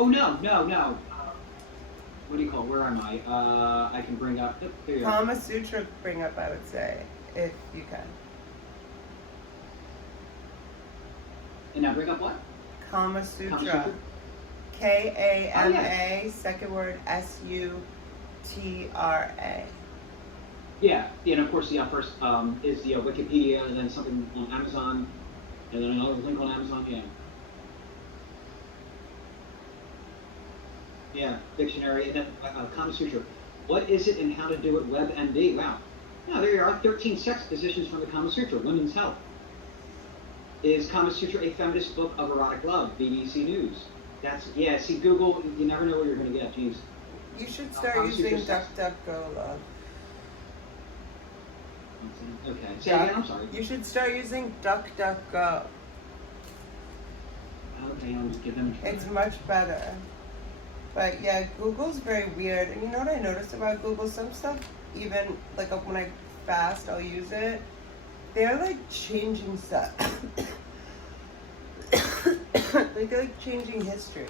Oh, no, no, no. What do you call it? Where am I? I can bring up... There you go. Kama Sutra bring up, I would say, if you can. And now bring up what? Kama Sutra. Kama Sutra? Kama, Oh, yeah. second word, Sutra. Yeah, and of course the first is the Wikipedia, and then something on Amazon, and then another link on Amazon, yeah. Yeah, dictionary, and then Kama Sutra. What is it and how to do it? WebMD. Wow. Now there you are. 13 sex positions from the Kama Sutra. Women's health. Is Kama Sutra a feminist book of erotic love? BBC News. That's yeah. See, Google. You never know what you're going to get. Jeez. You should start Kama using Sutra sex. DuckDuckGo, love. Okay. Say again. I'm sorry. You should start using DuckDuckGo. Okay, I'll just give them a try. It's much better. But yeah, Google's very weird. And you know what I noticed about Google? Some stuff, even like when I fast, I'll use it. They're like changing stuff. They're like changing history.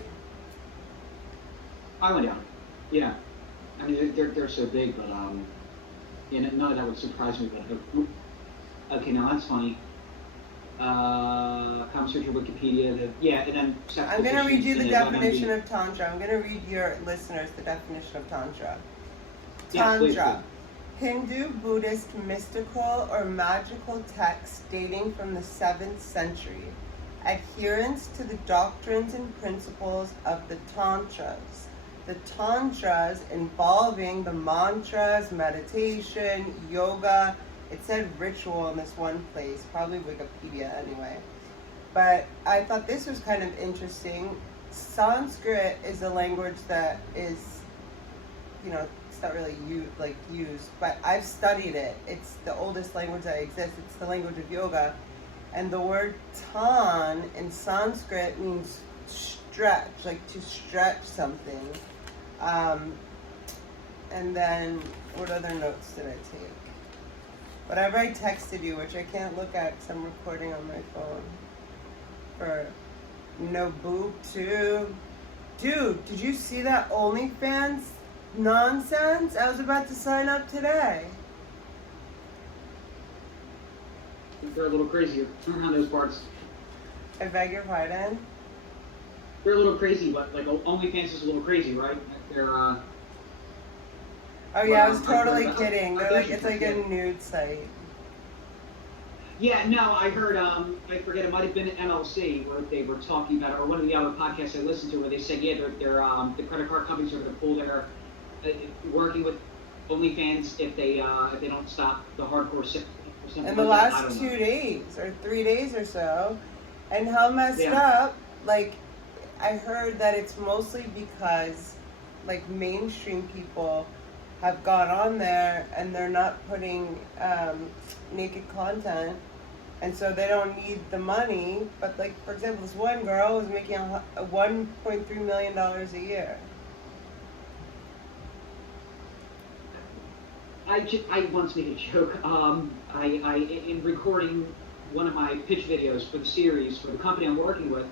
I went down. Yeah. I mean, they're so big, but yeah, none of that would surprise me. But okay, now that's funny. Kama Sutra, Wikipedia, yeah, and then sex I'm going to read you the positions, definition of Tantra. I'm going to read your listeners the definition of Tantra. Yes, please, Tantra, Hindu, Buddhist, mystical, or magical text dating from the 7th century. Adherence to the doctrines and principles of the Tantras. The Tantras involving the mantras, meditation, yoga. It said ritual in this one place, probably Wikipedia anyway. But I thought this was kind of interesting. Sanskrit is a language that is, you know, it's not really used, but I've studied it. It's the oldest language that exists. It's the language of yoga. And the word tan in Sanskrit means stretch, like to stretch something. And then, what other notes did I take? Whatever I texted you, which I can't look at because I'm recording on my phone. For no boob too. Dude, did you see that OnlyFans nonsense? I was about to sign up today. They're a little crazy on those parts. I beg your pardon? They're a little crazy, but like OnlyFans is a little crazy, right? They're Oh yeah, I was totally kidding. They're like, it's like a nude site. Yeah, no, I heard, I forget, it might have been MLC where they were talking about it, or one of the other podcasts I listened to where they said, yeah, they're the credit card companies are going to pull their, working with OnlyFans if they don't stop the hardcore shit. In the last 2 days, or 3 days or so. And how messed up, like, I heard that it's mostly because, like, mainstream people have gone on there and they're not putting naked content, and so they don't need the money. But like, for example, this one girl was making $1.3 million a year. I once made a joke. In recording one of my pitch videos for the series for the company I'm working with,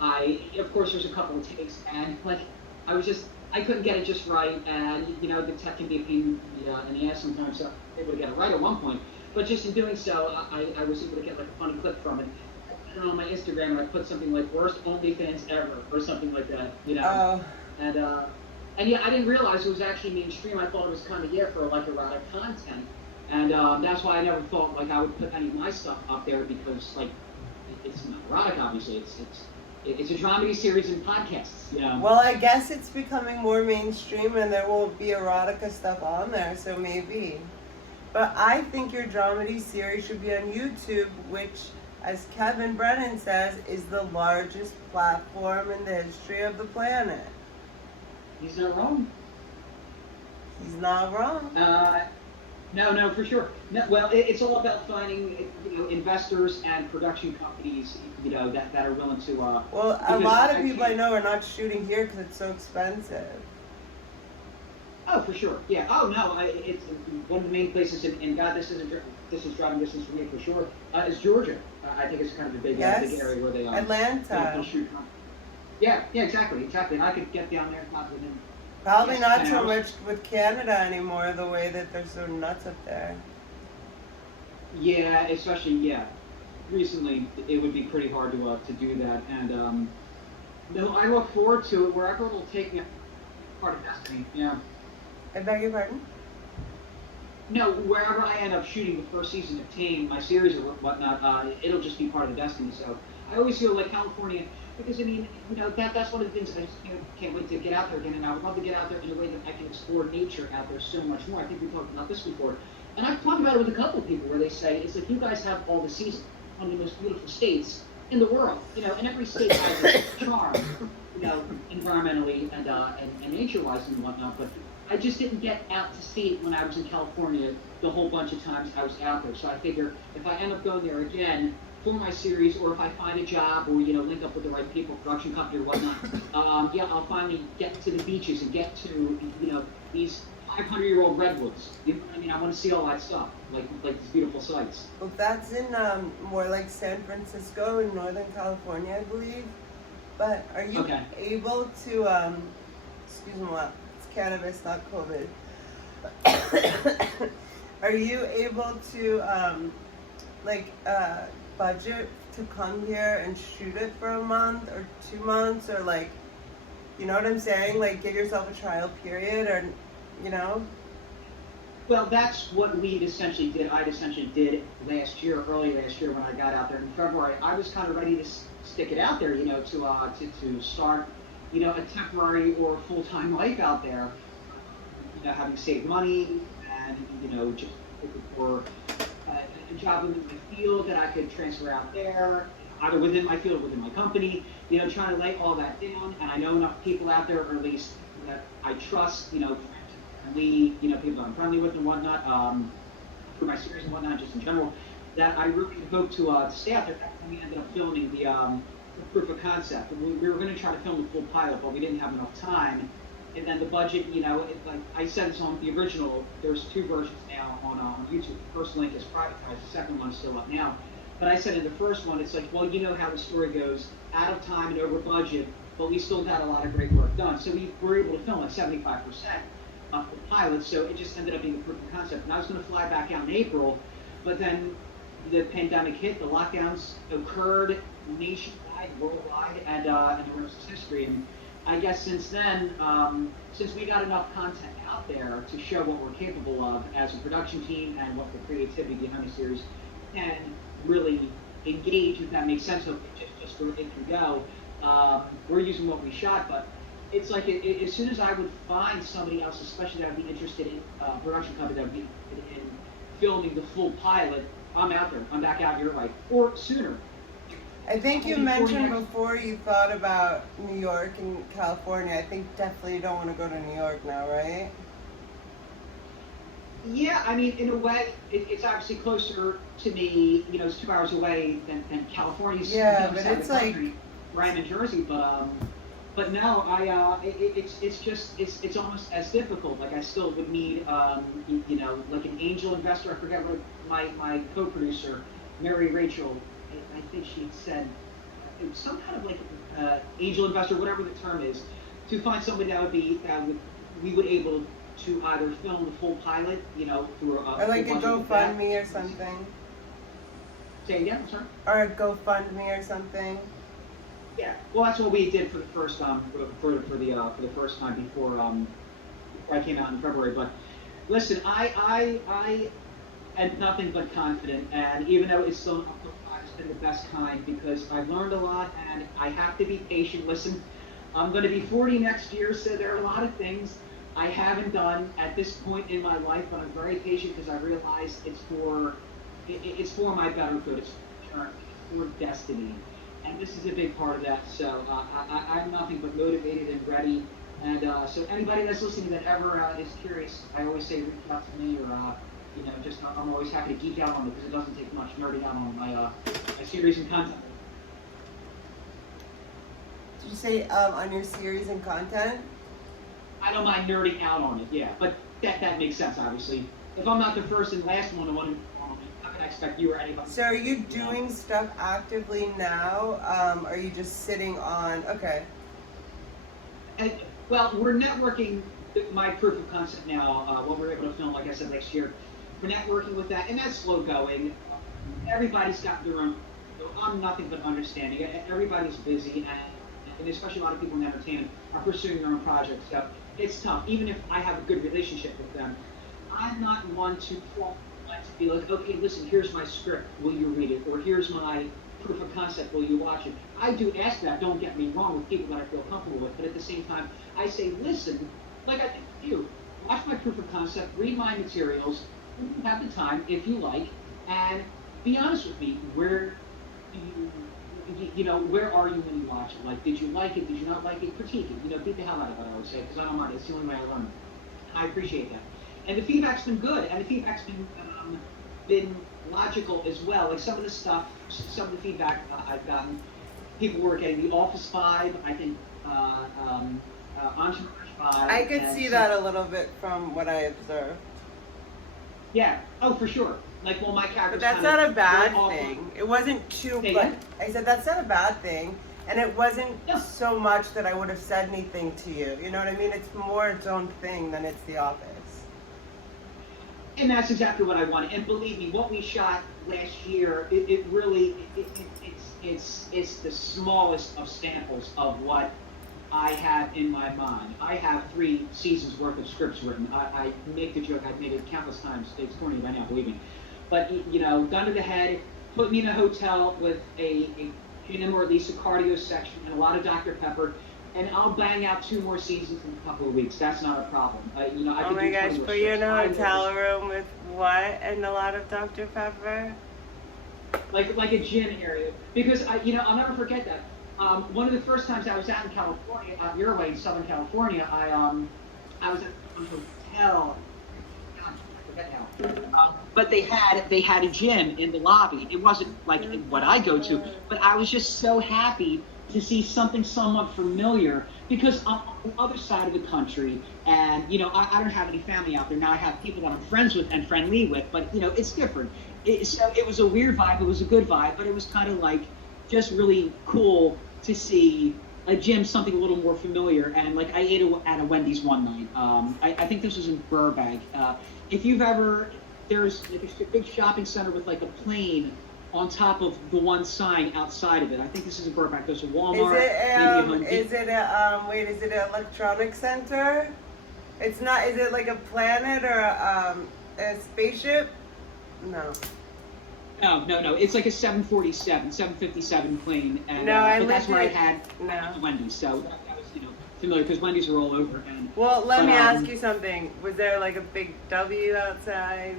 of course there's a couple of takes, and like I couldn't get it just right, and you know the tech can be a pain in the ass sometimes, so I able to get it right at one point. But just in doing so, I was able to get like a funny clip from it. I put it on my Instagram, and I put something like "worst OnlyFans ever" or something like that, you know. And yeah, I didn't realize it was actually mainstream. I thought it was kind of for like erotic content, and that's why I never thought like I would put any of my stuff up there, because like it's not erotic, obviously. It's a dramedy series and podcasts, you know. Well, I guess it's becoming more mainstream and there will be erotica stuff on there, so maybe. But I think your dramedy series should be on YouTube, which, as Kevin Brennan says, is the largest platform in the history of the planet. He's not wrong. He's not wrong. No, for sure. No, well, it's all about finding, investors and production companies, that are willing to. Well, a lot of people I know are not shooting here because it's so expensive. Oh, for sure. Yeah. Oh no, it's one of the main places in God. This is driving distance for me for sure. Is Georgia? I think it's kind of a big area where they Atlanta. Shoot. Yeah, exactly. And I could get down there not within, I Probably guess, not 10 so hours. much with Canada anymore, the way that they're so nuts up there. Yeah, especially recently it would be pretty hard to do that. And no, I look forward to it wherever it'll take me. Part of destiny. Yeah. I beg your pardon? No, wherever I end up shooting the first season of Tame, my series or whatnot, it'll just be part of the destiny. So I always feel like California, because I mean, that's one of the things I just can't wait to get out there again, and I would love to get out there in a way that I can explore nature out there so much more. I think we talked about this before, and I've talked about it with a couple of people where they say it's like you guys have all the seasons, one of the most beautiful states in the world, and every state has its charm, environmentally and nature-wise and whatnot, but I just didn't get out to see it when I was in California the whole bunch of times I was out there. So I figure if I end up going there again for my series, or if I find a job, or link up with the right people, production company or whatnot, I'll finally get to the beaches and get to these 500-year-old redwoods. You know what I mean? I want to see all that stuff, like these beautiful sights. Well, that's in more like San Francisco in Northern California, I believe. But are you Okay. able to, excuse me, what? It's cannabis, not COVID. Are you able to, budget to come here and shoot it for a month or 2 months, or you know what I'm saying? Like, give yourself a trial period, or, you know? Well, that's what we essentially did. I essentially did early last year when I got out there in February. I was kind of ready to stick it out there, to start, a temporary or full-time life out there, having saved money and, just looking for a job within my field that I could transfer out there, either within my field or within my company, trying to lay all that down. And I know enough people out there, or at least that I trust, people I'm friendly with and whatnot, for my series and whatnot, just in general, that I really hope to stay out there. And we ended up filming the proof of concept. We were going to try to film the full pilot, but we didn't have enough time. And then the budget, like I said, it's on the original. There's 2 versions now on YouTube. The first link is privatized. The second one's still up now. But I said in the first one, it's like, well, you know how the story goes, out of time and over budget, but we still got a lot of great work done. So we were able to film like 75% of the pilot. So it just ended up being a proof of concept. And I was going to fly back out in April, but then the pandemic hit, the lockdowns occurred nationwide, worldwide, and the rest is history. And I guess since then, since we got enough content out there to show what we're capable of as a production team and what the creativity behind the series can really engage, if that makes sense, so just where it can go, we're using what we shot, but it's like as soon as I would find somebody else, especially that would be interested in production company that would be interested in filming the full pilot, I'm out there. I'm back out here, or sooner. I think you mentioned before you thought about New York and California. I think definitely you don't want to go to New York now, right? Yeah, I mean, in a way, it's obviously closer to me. It's 2 hours away than California's. Yeah, but it's like, where I'm in Jersey, but no, it's almost as difficult. Like I still would need, like an angel investor. I forget what my co-producer, Mary Rachel, I think she said some kind of like angel investor, whatever the term is, to find somebody we would able to either film the full pilot, through or like a GoFundMe or something. Say again, I'm sorry. Or a GoFundMe or something. Yeah, well, that's what we did for the first for the first time before I came out in February. But listen, I am nothing but confident, and even though it's still an uphill climb, it's been the best kind because I've learned a lot, and I have to be patient. Listen, I'm going to be 40 next year, so there are a lot of things I haven't done at this point in my life, but I'm very patient because I realize it's for my better good. It's for destiny. And this is a big part of that, so I'm nothing but motivated and ready. And so anybody that's listening that ever is curious, I always say reach out to me, or I'm always happy to geek out on it because it doesn't take much nerding out on my series and content. Did you say on your series and content? I don't mind nerding out on it, yeah, but that makes sense, obviously. If I'm not the first and last one, how can I expect you or anybody? So are you doing stuff actively now? Are you just sitting on? Okay. And, well, we're networking my proof of concept now. What we're able to film, like I said, next year. We're networking with that, and that's slow going. Everybody's got their own. I'm nothing but understanding. Everybody's busy, and especially a lot of people in entertainment are pursuing their own projects. So it's tough. Even if I have a good relationship with them, I'm not one to fall like to be like, okay, listen, here's my script, will you read it? Or here's my proof of concept, will you watch it? I do ask that, don't get me wrong, with people that I feel comfortable with, but at the same time, I say, listen, like I think with you, watch my proof of concept, read my materials, when you have the time, if you like, and be honest with me, where do you know, where are you when you watch it? Like, did you like it? Did you not like it? Critique it. You know, beat the hell out of it, I would say, because I don't mind. It's the only way I learn. I appreciate that. And the feedback's been good, and the feedback's been logical as well. Like some of the stuff, some of the feedback I've gotten, people were getting the Office vibe. I think Entourage vibe. I could see that a little bit from what I observed. Yeah. Oh, for sure. Like, well, my character. But that's not a bad thing. It wasn't too. But I said that's not a bad thing, and it wasn't so much that I would have said anything to you. You know what I mean? It's more its own thing than it's The Office. And that's exactly what I wanted. And believe me, what we shot last year, it's the smallest of samples of what I have in my mind. I have 3 seasons worth of scripts written. I make the joke, I've made it countless times. It's corny by now, believe me. But, you know, gun to the head, put me in a hotel with a gym or at least a cardio section and a lot of Dr. Pepper, and I'll bang out 2 more seasons in a couple of weeks. That's not a problem. You know, I oh could my do gosh, put you in a hotel room with what and a lot of Dr. Pepper? Like a gym area. Because, you know, I'll never forget that. One of the first times I was out in California, out your way in Southern California, I was at a hotel. God, I forget now. But they had a gym in the lobby. It wasn't like what I go to, but I was just so happy to see something somewhat familiar because I'm on the other side of the country, and you know I don't have any family out there now. I have people that I'm friends with and friendly with, but you know it's different. So it was a weird vibe. It was a good vibe, but it was kind of like just really cool to see a gym, something a little more familiar. And like I ate at a Wendy's one night. I think this was in Burbank. If you've ever, there's like a big shopping center with like a plane on top of the one sign outside of it. I think this is in Burbank. There's a Walmart. Is it an electronic center? It's not. Is it like a planet or a spaceship? No. No. It's like a 757 plane. And, but that's where I had Wendy's. So that was, you know, familiar because Wendy's are all over. And, well, let me ask you something. Was there like a big W outside?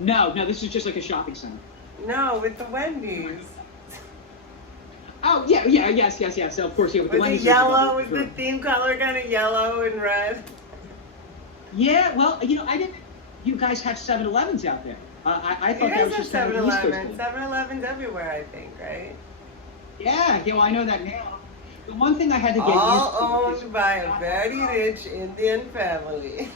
No, this is just like a shopping center. No, with the Wendy's. Oh, yes. So, of course, with the Wendy's. Was it yellow? Was the theme color kind of yellow and red? Yeah, well, you know, I didn't. You guys have 7-Elevens out there. I thought that was just 7-Eleven. 7-Eleven's everywhere, I think, right? Yeah, well, I know that now. The one thing I had to get all used to owned by a very rich Indian family.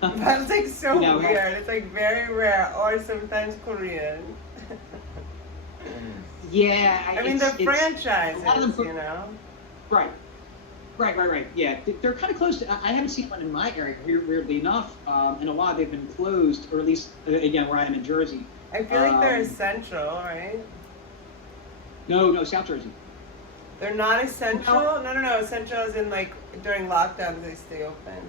That's like so weird. It's like very rare, or sometimes Korean. Yeah, I mean, they're franchises, you know. Right. Yeah, they're kind of close to. I haven't seen one in my area, weirdly enough, and a lot they've been closed, or at least again where I am in Jersey. I feel like they're essential, right? No, South Jersey. They're not essential. No. Essential is in like during lockdowns they stay open.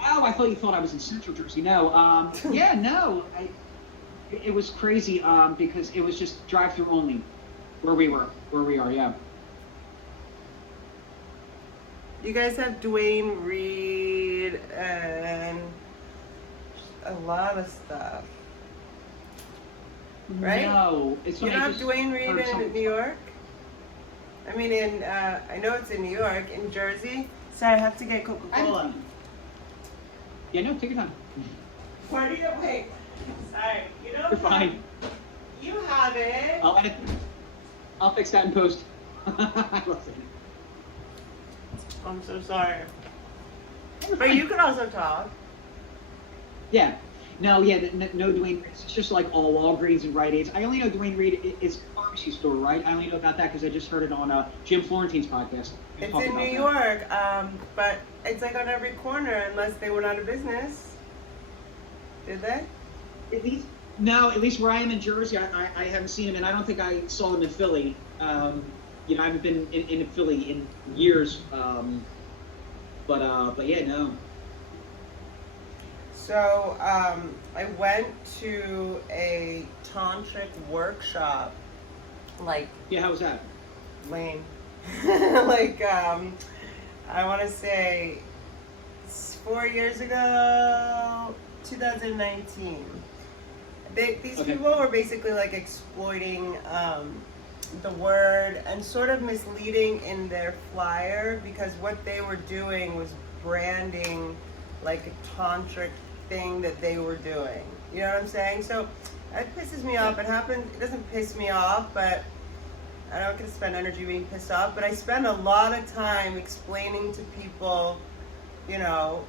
Oh, I thought you thought I was in Central Jersey. No, yeah, no. It was crazy because it was just drive-through only where we are. Yeah. You guys have Dwayne Reed and a lot of stuff, right? No, it's you don't have Dwayne Reed in New York. I mean, I know it's in New York, in Jersey. Sorry, I have to get Coca-Cola. Yeah, no, take your time. Where do you wait? Sorry, you don't. You're fine. You have it. I'll fix that in post. I'm so sorry. But you can also talk. Yeah. No, yeah, no Dwayne Reed. It's just like all Walgreens and Rite Aids. I only know Dwayne Reed is a pharmacy store, right? I only know about that because I just heard it on Jim Florentine's podcast. It's in New York, but it's like on every corner unless they went out of business. Did they? At least, no, at least where I am in Jersey, I haven't seen him, and I don't think I saw him in Philly. You know, I haven't been in Philly in years. But yeah, no. So I went to a tantric workshop. Like, yeah, how was that? Lame. Like I want to say 4 years ago, 2019. These Okay. people were basically like exploiting the word and sort of misleading in their flyer, because what they were doing was branding like a tantric thing that they were doing. You know what I'm saying? So that pisses me off. It doesn't piss me off, but I don't get to spend energy being pissed off, but I spend a lot of time explaining to people, you know,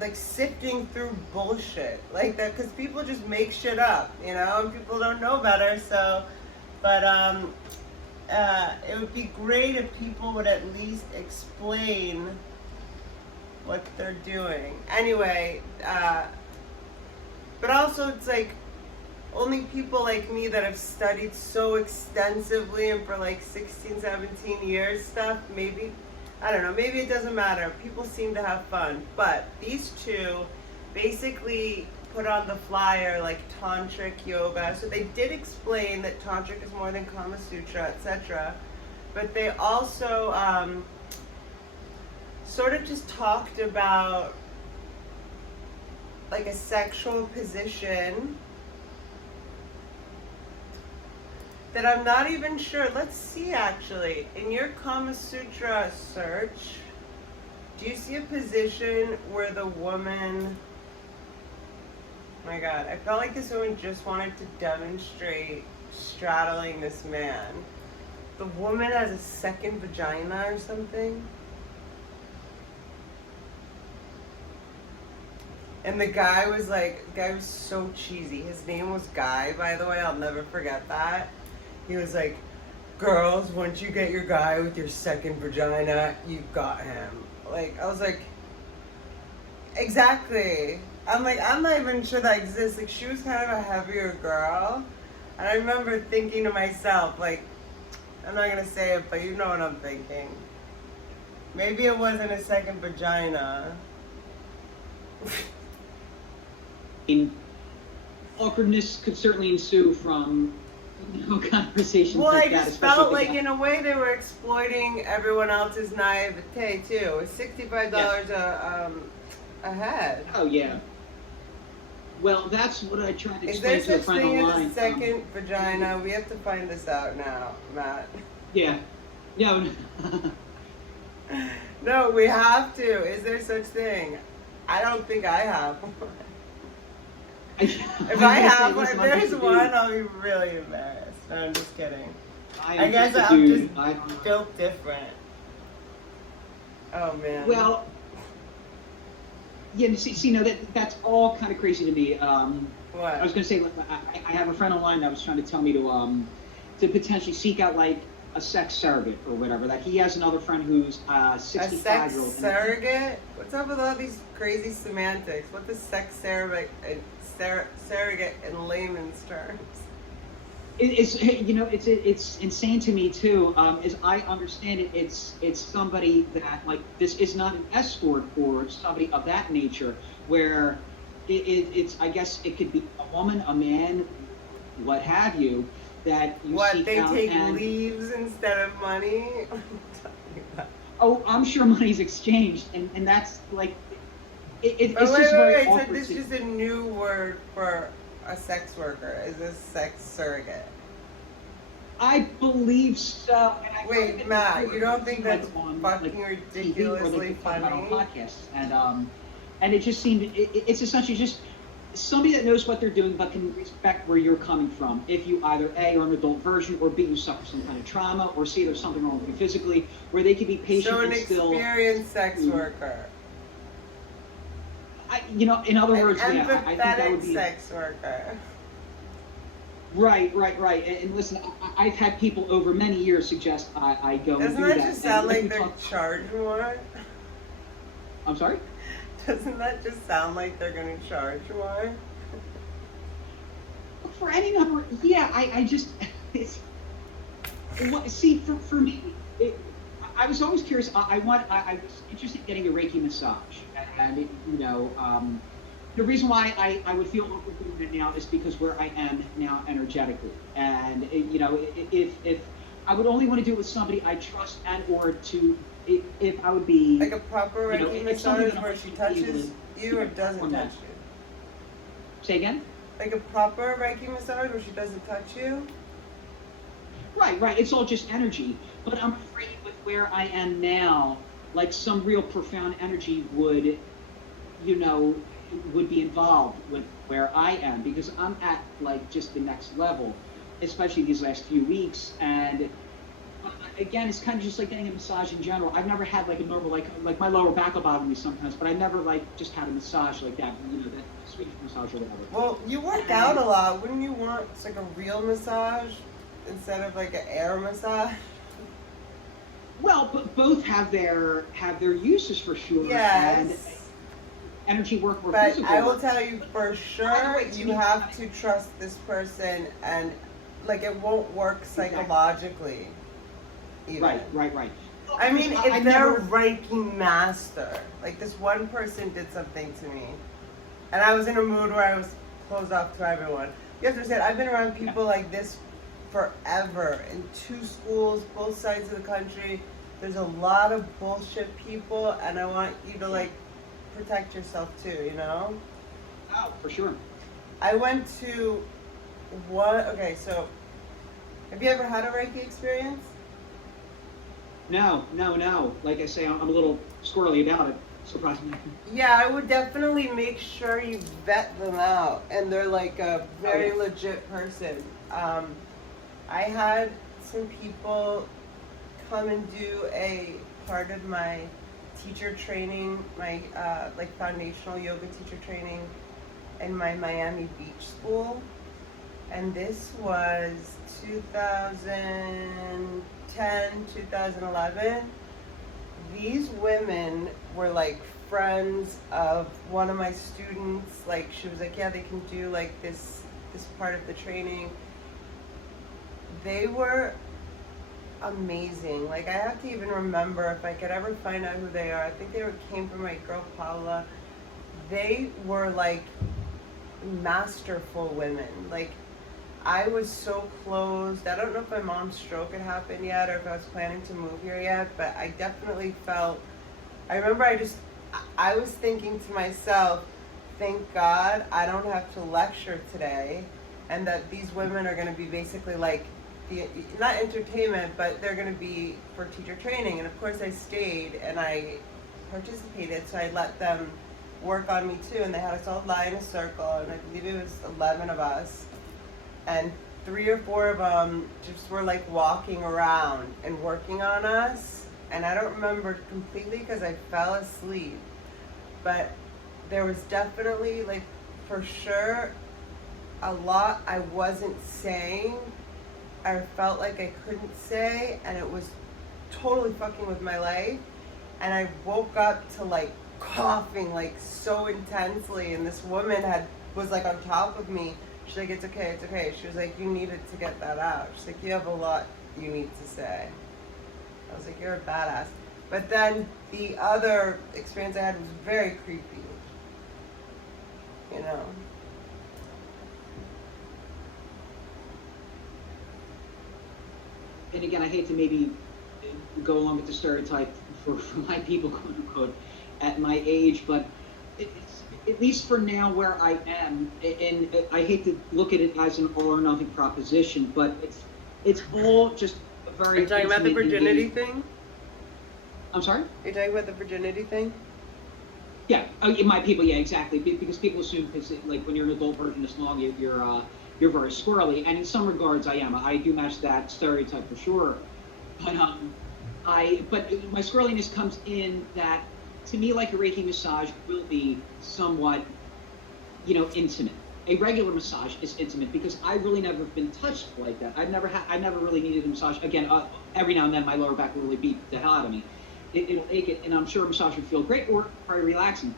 like sifting through bullshit like that, because people just make shit up, you know, and people don't know better. So, but it would be great if people would at least explain what they're doing. Anyway, but also it's like only people like me that have studied so extensively and for like 16, 17 years stuff, maybe, I don't know, maybe it doesn't matter. People seem to have fun. But these two basically put on the flyer like tantric yoga. So they did explain that tantric is more than Kama Sutra, etc. But they also sort of just talked about like a sexual position that I'm not even sure. Let's see, actually. In your Kama Sutra search, do you see a position where the woman... Oh my God, I felt like this woman just wanted to demonstrate straddling this man. The woman has a second vagina or something. And the guy was so cheesy. His name was Guy, by the way. I'll never forget that. He was like, girls, once you get your guy with your second vagina, you've got him. Like, I was like, exactly. I'm like, I'm not even sure that exists. Like, she was kind of a heavier girl. And I remember thinking to myself, like, I'm not going to say it, but you know what I'm thinking. Maybe it wasn't a second vagina. Awkwardness could certainly ensue from conversations well, like I that. just felt like in a way they were exploiting everyone else's naivete too. It's $65 a head. Oh yeah. Well, that's what I tried to Is explain there to a such friend thing online. as a second vagina? We have to find this out now, Matt. Yeah. No. No, we have to. Is there such thing? I don't think I have one. If I have one, if there's one, I'll be really embarrassed. No, I'm just kidding. I guess I'm just built different. Oh man. Well, yeah. See, no, that's all kind of crazy to me. What? I was going to say, I have a friend online that was trying to tell me to potentially seek out like a sex surrogate or whatever. That he has another friend who's 65-year-old. A sex surrogate? What's up with all these crazy semantics? What's a sex surrogate in layman's terms? It's it's insane to me too. As I understand it, it's somebody that like this is not an escort or somebody of that nature. Where it's I guess it could be a woman, a man, what have you. That you seek they out take and, leaves instead of money? Oh, I'm sure money's exchanged, and that's like it's just very So awkward. this is a new word for a sex worker. Is this sex surrogate? I believe so. And Wait, Matt, you don't think that's on, fucking like, ridiculously TV, or funny? on podcasts, and it just seemed it's essentially just somebody that knows what they're doing but can respect where you're coming from. If you either A, are an adult version, or B, you suffer some kind of trauma, or C, there's something wrong with you physically, where they can be patient So an and still... experienced sex worker. in other An words, yeah, I think that empathetic would be sex worker. right. And listen, I've had people over many years suggest I go and Doesn't do that that. just sound And if like we they're talk, charged more? I'm sorry. Doesn't that just sound like they're going to charge more? For any number, yeah, I just, it's, see, for me, I was always curious. I was interested in getting a Reiki massage, and the reason why I would feel open doing it now is because where I am now energetically, and if I would only want to do it with somebody I trust and or to, if I would be Like a proper Reiki massage where she touches you or doesn't touch you? Say again? Like a proper Reiki massage where she doesn't touch you? Right. It's all just energy. But I'm afraid with where I am now, like some real profound energy would be involved with where I am, because I'm at like just the next level, especially these last few weeks. And again, it's kind of just like getting a massage in general. I've never had like a normal, like my lower back will bother me sometimes, but I never like just had a massage like that, that Swedish massage or whatever. Well, you work out a lot. Wouldn't you want like a real massage instead of like an air massage? Well, but both have their uses for sure. Yes. And energy work or but physical I will work. tell you for sure, you have to trust this person, and like it won't work psychologically. Even. Right. I mean, if I they're never- a Reiki master, like this one person did something to me, and I was in a mood where I was closed off to everyone. You have to understand, I've been around people like this forever in 2 schools, both sides of the country. There's a lot of bullshit people, and I want you to like protect yourself too, Oh, for sure. I went to okay, so have you ever had a Reiki experience? No. Like I say, I'm a little squirrely about it, surprisingly. Yeah, I would definitely make sure you vet them out, and they're like a very legit person. I had some people come and do a part of my teacher training, my like foundational yoga teacher training in my Miami Beach school, and this was 2010, 2011. These women were like friends of one of my students. Like she was like, yeah, they can do like this part of the training. They were amazing. Like I have to even remember if I could ever find out who they are. I think they came from my girl Paula. They were like masterful women. Like I was so closed. I don't know if my mom's stroke had happened yet or if I was planning to move here yet, but I definitely felt, I remember I was thinking to myself, thank God I don't have to lecture today, and that these women are going to be basically like, not entertainment, but they're going to be for teacher training. And of course I stayed and I participated, so I let them work on me too, and they had us all lie in a circle, and I believe it was 11 of us, and 3 or 4 of them just were like walking around and working on us, and I don't remember completely because I fell asleep, but there was definitely like for sure a lot I wasn't saying. I felt like I couldn't say, and it was totally fucking with my life, and I woke up to like coughing like so intensely, and this woman was like on top of me. She's like, it's okay. She was like, you needed to get that out. She's like, you have a lot you need to say. I was like, you're a badass. But then the other experience I had was very creepy. And again, I hate to maybe go along with the stereotype for my people, quote unquote, at my age, but it's, at least for now where I am, and I hate to look at it as an all or nothing proposition, but it's all just a very. Are you talking about the virginity thing? I'm sorry? Are you talking about the virginity thing? Yeah, my people, yeah, exactly. Because people assume, because like when you're an adult virgin this long, you're very squirrely, and in some regards I am. I do match that stereotype for sure. But but my squirreliness comes in that to me, like a Reiki massage will be somewhat, intimate. A regular massage is intimate because I've really never been touched like that. I never really needed a massage. Again, every now and then my lower back will really beat the hell out of me. It'll ache it, and I'm sure a massage would feel great or very relaxing.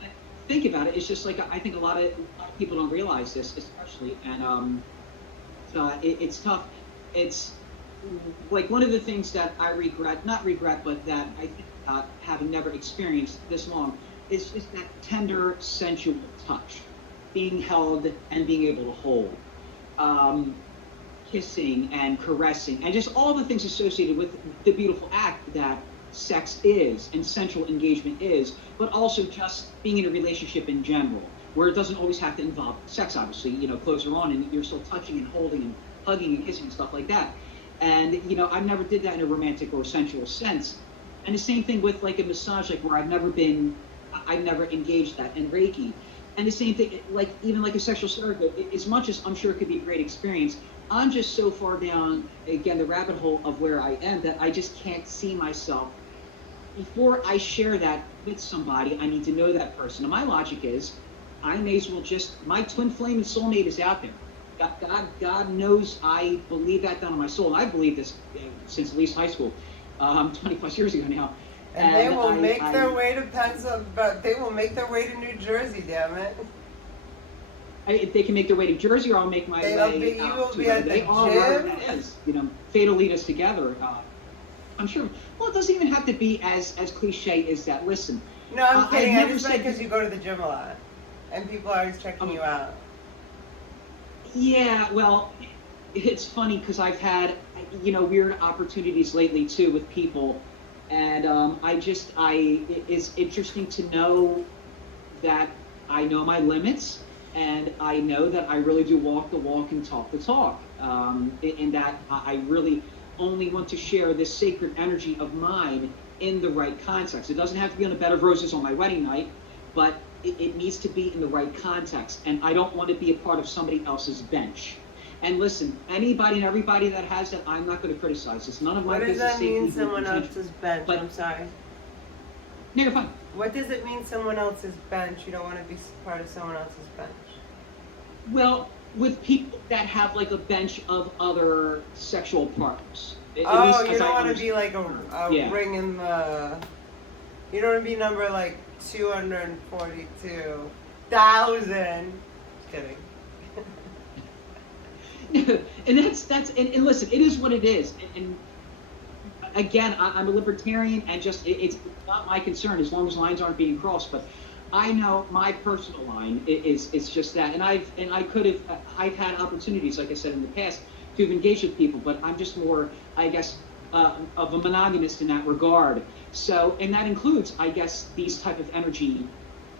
But think about it. It's just like I think a lot of people don't realize this, especially, and it's tough. It's like one of the things that I regret, not regret, but that I think having never experienced this long, is just that tender, sensual touch, being held and being able to hold, kissing and caressing, and just all the things associated with the beautiful act that sex is and sensual engagement is, but also just being in a relationship in general, where it doesn't always have to involve sex, obviously. Clothes are on and you're still touching and holding and hugging and kissing and stuff like that. And, I never did that in a romantic or sensual sense. And the same thing with like a massage, like where I've never engaged that in Reiki. And the same thing, like even like a sexual surrogate, as much as I'm sure it could be a great experience, I'm just so far down, again, the rabbit hole of where I am that I just can't see myself. Before I share that with somebody, I need to know that person. And my logic is, I may as well my twin flame and soulmate is out there. God knows I believe that down in my soul. And I believe this since at least high school, 20 plus years ago now. And they will make their way to Pennsylvania, but they will make their way to New Jersey, damn it. If they can make their way to Jersey, or I'll make my way out you will to be at the they all know gym. what that is. Fate will lead us together. I'm sure. Well, it doesn't even have to be as cliche as that. Listen. No, I'm kidding. I just like because you go to the gym a lot, and people are always checking you out. Yeah, well, it's funny because I've had, weird opportunities lately too with people, and it's interesting to know that I know my limits, and I know that I really do walk the walk and talk the talk, in that I really only want to share this sacred energy of mine in the right context. It doesn't have to be on a bed of roses on my wedding night, but it needs to be in the right context, and I don't want to be a part of somebody else's bench. And listen, anybody and everybody that has that, I'm not going to criticize. It's none of my business. What does that mean, someone else's bench? But, I'm sorry. No, you're fine. What does it mean, someone else's bench? You don't want to be part of someone else's bench? Well, with people that have like a bench of other sexual partners. You don't want to be like a ring in the... You don't want to be number like 242,000. Just kidding. And and listen, it is what it is. And again, I'm a libertarian, and just it's not my concern as long as lines aren't being crossed. But I know my personal line is just that, and I've had opportunities, like I said in the past, to have engaged with people, but I'm just more, I guess, of a monogamist in that regard. So, and that includes, I guess, these type of energy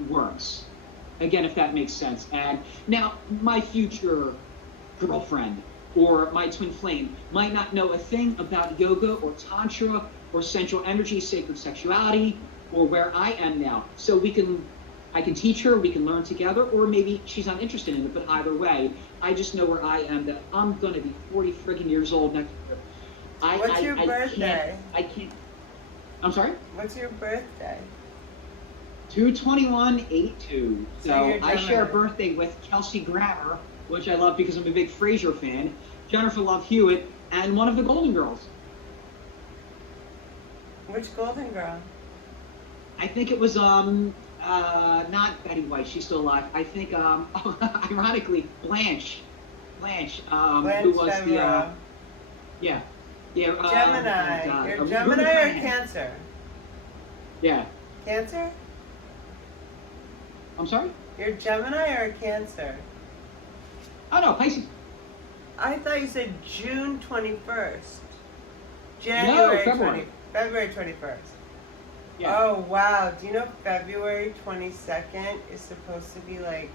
works. Again, if that makes sense. And now, my future girlfriend or my twin flame might not know a thing about yoga or tantra or sensual energy, sacred sexuality, or where I am now. So I can teach her, we can learn together, or maybe she's not interested in it, but either way, I just know where I am, that I'm going to be 40 friggin' years old next year. What's your birthday? I can't. I'm sorry? What's your birthday? 2/21/82. So I share a birthday with Kelsey Grammer, which I love because I'm a big Frasier fan, Jennifer Love Hewitt, and one of the Golden Girls. Which Golden Girl? I think it was not Betty White. She's still alive. I think ironically Blanche, who was Deborah. Yeah. Gemini. You're Gemini or Cancer? Yeah. Cancer? I'm sorry? You're Gemini or Cancer? Oh no, Pisces. I thought you said June 21st. January 20th. February 21st. Yeah. Oh wow, do you know February 22nd is supposed to be like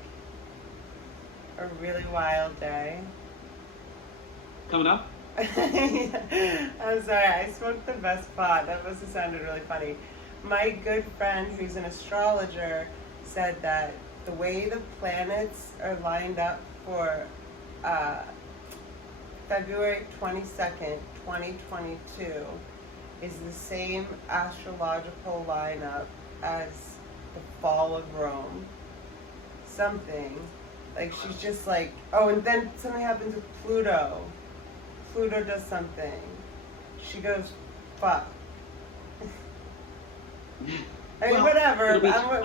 a really wild day? Coming up? I'm sorry, I smoked the best pot. That must have sounded really funny. My good friend who's an astrologer said that the way the planets are lined up for February 22nd, 2022 is the same astrological lineup as the fall of Rome. Something. Like, she's just like, oh, and then something happens with Pluto. Pluto does something. She goes, fuck. I mean, whatever.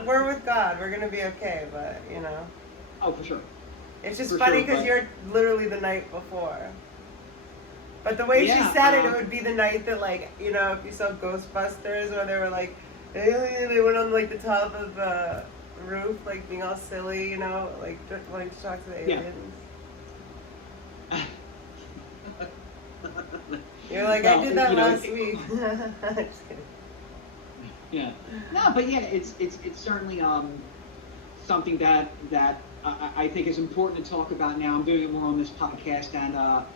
We're with God. We're going to be okay, but, you know. Oh, for sure. It's just funny because you're literally the night before. But the way she said it would be the night that, like, you know, if you saw Ghostbusters where they were like, alien, they went on, like, the top of the roof, like, being all silly, you know, like, wanting to talk to the aliens. Yeah. You're like, I did that last week. Yeah. No, but yeah, it's certainly something that I think is important to talk about now. I'm doing it more on this podcast, and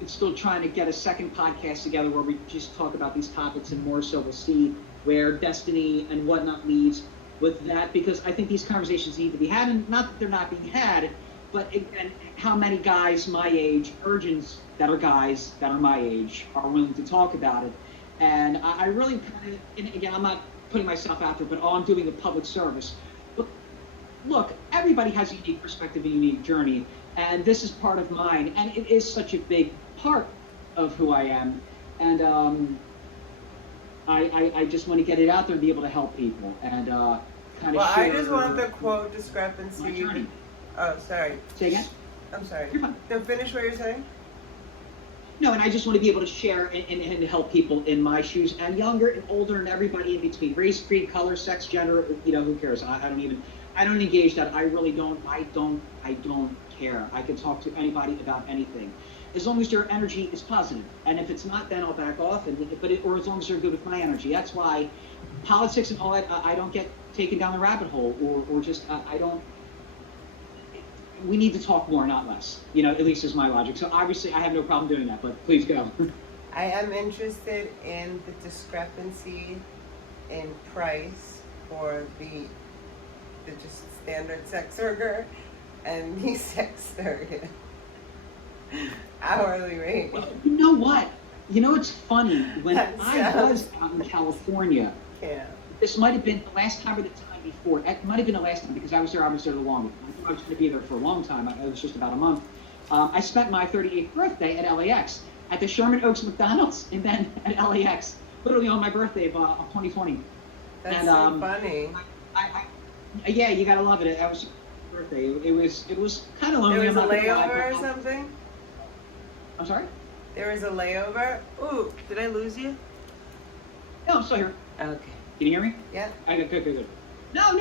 it's still trying to get a second podcast together where we just talk about these topics and more so we'll see where destiny and whatnot leads with that, because I think these conversations need to be had, and not that they're not being had, but and how many guys my age, virgins that are guys that are my age, are willing to talk about it. And I really kind of, and again, I'm not putting myself out there, but I'm doing a public service. But look, everybody has a unique perspective, a unique journey, and this is part of mine, and it is such a big part of who I am, and I just want to get it out there and be able to help people, and kind of share. I just want the quote discrepancy. My journey. Oh, sorry. Say again? I'm sorry. You're fine. No, finish what you're saying. No, and I just want to be able to share and help people in my shoes, and younger and older and everybody in between, race, creed, color, sex, gender, you know, who cares? I don't engage that. I really don't. I don't care. I can talk to anybody about anything, as long as their energy is positive. And if it's not, then I'll back off. Or as long as they're good with my energy. That's why politics and all that, I don't get taken down the rabbit hole, or just I don't. We need to talk more, not less. You know, at least is my logic. So obviously, I have no problem doing that. But please go. I am interested in the discrepancy in price for the just standard sex worker and the sex surrogate hourly rate. Well, you know what? You know, it's funny. When I was out in California, this might have been the last time or the time before. It might have been the last time because I was there the longest. I was going to be there for a long time. It was just about a month. I spent my 38th birthday at LAX, at the Sherman Oaks McDonald's, and then at LAX, literally on my birthday of 2020. That's so funny. Yeah, you gotta love it. That was my birthday. It was kind of lonely. There was a layover or something? I'm sorry? There was a layover? Ooh, did I lose you? No, I'm still here. Okay. Can you hear me? Yeah. Good. No.